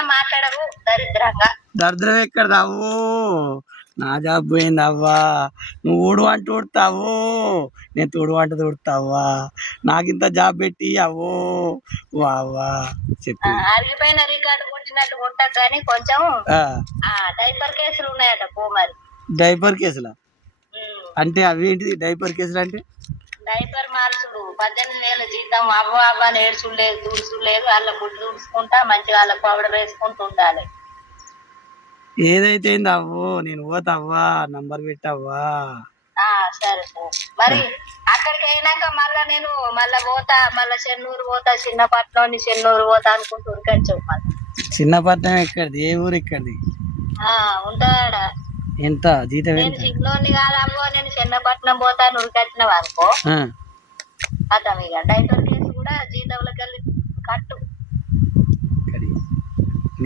మాట్లాడవు. దరిద్రంగా. దరిద్రం ఎక్కడ అవ్వు నా జాబ్ పోయింది అవ్వా. నువ్వు ఊడు అంటూ ఊడతావు నేను తోడు అంట తోడుతావా నాకింత జాబ్ పెట్టి అవ్వో. వా అవ్వా. చెప్పి. అరిగిపోయిన రికార్డు పుట్టినట్టు కొట్టకు కానీ కొంచెం డైపర్ కేసులు ఉన్నాయట పో మరి. డైపర్ కేసులా. అంటే అవి ఏంటిది? డైపర్ కేసులు అంటే? డైపర్ మార్చుడు. పద్దెనిమిది వేల జీతం అవ్వ అవ్వ నేర్చుడు లేదు తుడుచుడు లేదు వాళ్ళ గుడ్డు తుడుచుకుంటా మంచిగా వాళ్ళ పౌడర్ వేసుకుంటూ ఉండాలి ఏదైతే ఏంది అవ్వో నేను పోతావా నంబర్ పెట్టావా ఆ సరే మరి అక్కడికి అయినాక మళ్ళా నేను మళ్ళా పోతా మళ్ళా చెన్నూరు పోతా చిన్నపట్నం చెన్నూరు పోతా అనుకుంటూ ఉరికొచ్చావు మళ్ళీ చిన్నపట్నం ఎక్కడిది? ఏ ఊరు ఎక్కడిది? ఆ, ఉంటాడా? ఎంత? జీతం నేను చిన్నోని కాదమ్మో నేను చిన్నపట్నం పోతా ఉరికొచ్చినావు అనుకో. అర్థం ఇక. డైపర్ కేసు కూడా జీతంలోకి వెళ్ళి